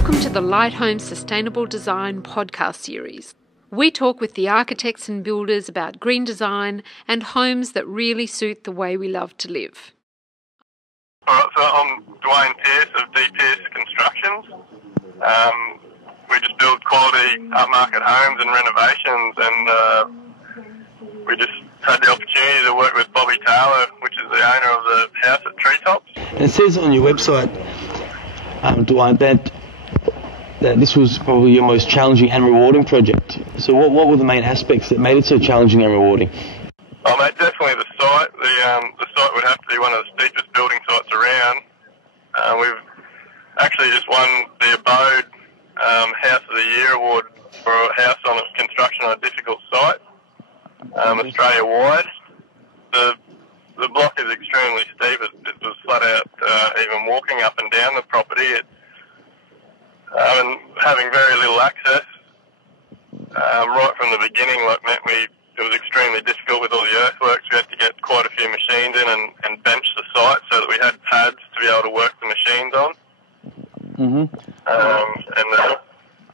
Welcome to the Light Home Sustainable Design podcast series. We talk with the architects and builders about green design and homes that really suit the way we love to live. Alright, so I'm Dwayne Pearce of D Pearce Constructions. We just build quality upmarket homes and renovations, and we just had the opportunity to work with Bobby Taylor, which is the owner of the house at Treetops. It says on your website, Dwayne, that this was probably your most challenging and rewarding project. So what were the main aspects that made it so challenging and rewarding? Oh, mate, definitely the site. The site would have to be one of the steepest building sites around. We've actually just won the Abode House of the Year award for a house on a construction on a difficult site, Australia-wide. The block is extremely steep. It was flat out, even walking up and down the property. And having very little access right from the beginning meant it was extremely difficult with all the earthworks. We had to get quite a few machines in and bench the site so that we had pads to be able to work the machines on.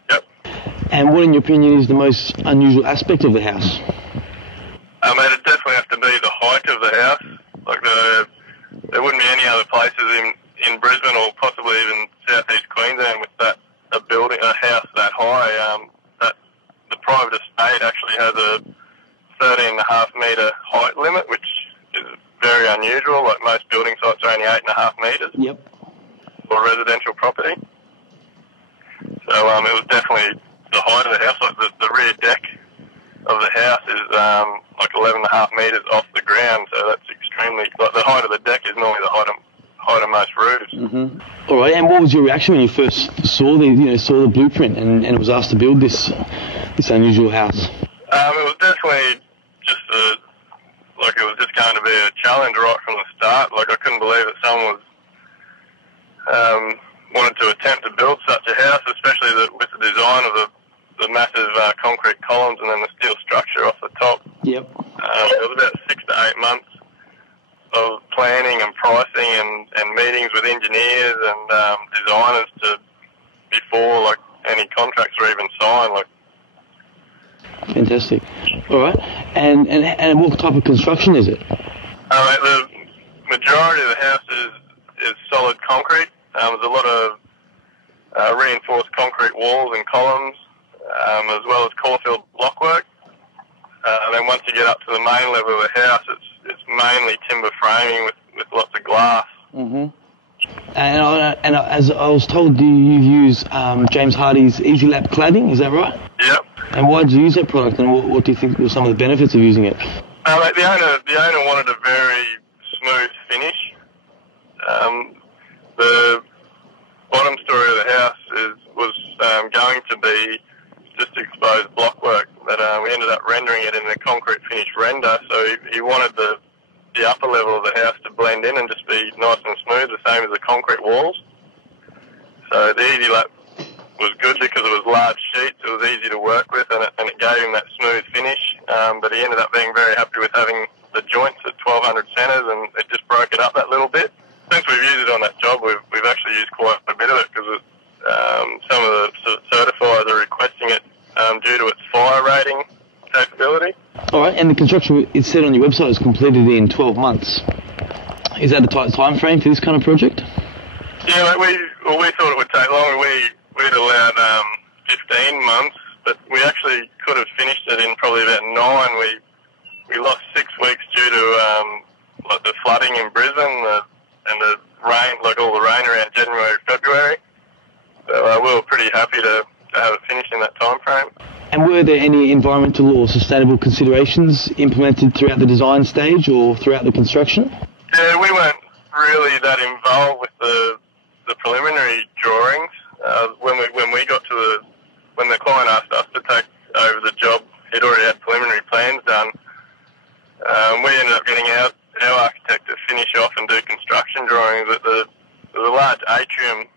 Yep. And what, in your opinion, is the most unusual aspect of the house? It'd definitely have to be the height of the house. Like there wouldn't be any other places in Brisbane or possibly even southeast Queensland with a house that high. That the private estate actually has a 13.5 metre height limit, which is very unusual. Like most building sites are only 8.5 metres. Yep. For residential property. So it was definitely the height of the house. Like the rear deck of the house is like 11.5 metres off the ground. So that's extremely. Like the height of the deck is normally the height of most roofs. All right. And what was your reaction when you first saw the blueprint and was asked to build this unusual house? It was definitely just it was just going to be a challenge right from the start. Like I couldn't believe that someone was wanted to attempt to build such a house, especially with the design of the massive concrete columns and then the steel structure off the top. Yep. It was about 6 to 8 months of planning and pricing and meetings with engineers and designers before any contracts were even signed. Fantastic. All right. And what type of construction is it? The majority of the house is solid concrete. There's a lot of reinforced concrete walls and columns, as well as core-filled blockwork. Then once you get up to the main level of the house, it's mainly timber framing with lots of glass. And as I was told, you use James Hardie's Easy Lap cladding, is that right? Yep. And why did you use that product, and what do you think were some of the benefits of using it? The owner wanted a very smooth finish. The bottom story of the house was going to be just exposed blockwork, but we ended up rendering it in a concrete finish render, so he wanted the upper level of the house to blend in and just be nice and smooth, the same as the concrete walls. So the Easy Lap was good because it was large sheets, it was easy to work with, and it gave him that smooth finish, but he ended up being very happy with having the joints at 1200 centres, and it just broke it up that little bit. Since we've used it on that job, we've actually used quite a bit of it because some of the certifiers are requesting it due to its fire rating capability. All right, and the construction, it said on your website, was completed in 12 months. Is that a tight time frame for this kind of project? Yeah, we thought it would take longer. We'd allowed 15 months, but we actually could have finished it in probably about 9. We lost 6 weeks due to the flooding in Brisbane and the rain, all the rain around January, February. So we were pretty happy to have it finished in that time frame. And were there any environmental or sustainable considerations implemented throughout the design stage or throughout the construction? Yeah, we weren't really that involved with the preliminary drawings. When the client asked us to take over the job, he'd already had preliminary plans done. We ended up getting our architect to finish off and do construction drawings. There's a large atrium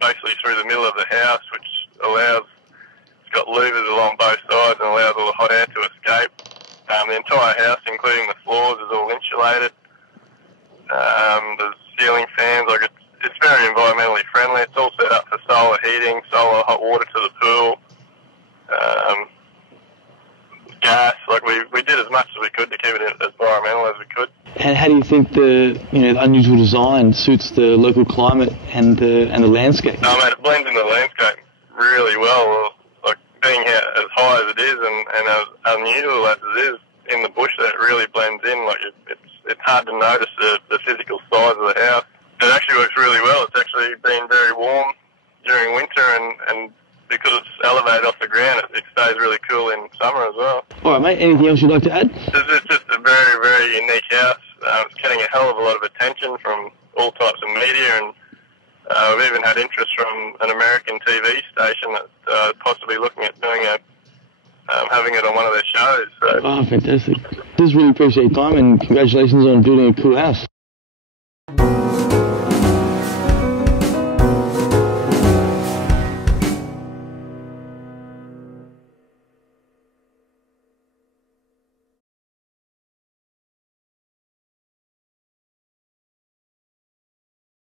basically through the middle of the house, which it's got louvers along both sides and allows all the hot air to escape. The entire house, including the floors, is all insulated. There's ceiling fans. it's very environmentally friendly. It's all set up for solar heating, solar hot water to the pool, gas. Like we did as much as we could to keep it as environmental as we could. And how do you think the unusual design suits the local climate and the landscape? Oh man, it blends into the landscape really well. Like being here as high as it is and as unusual as it is in the bush, that really blends in. Like it's hard to notice the physical size of the house. It actually works really well. It's actually been very warm during winter, and because it's elevated off the ground, it stays really cool in summer as well. All right, mate. Anything else you'd like to add? It's just a very, very unique house. It's getting a hell of a lot of attention from all types of media, and we've even had interest from an American TV station that's possibly looking at doing having it on one of their shows. So. Oh, fantastic. Just really appreciate your time, and congratulations on building a cool house.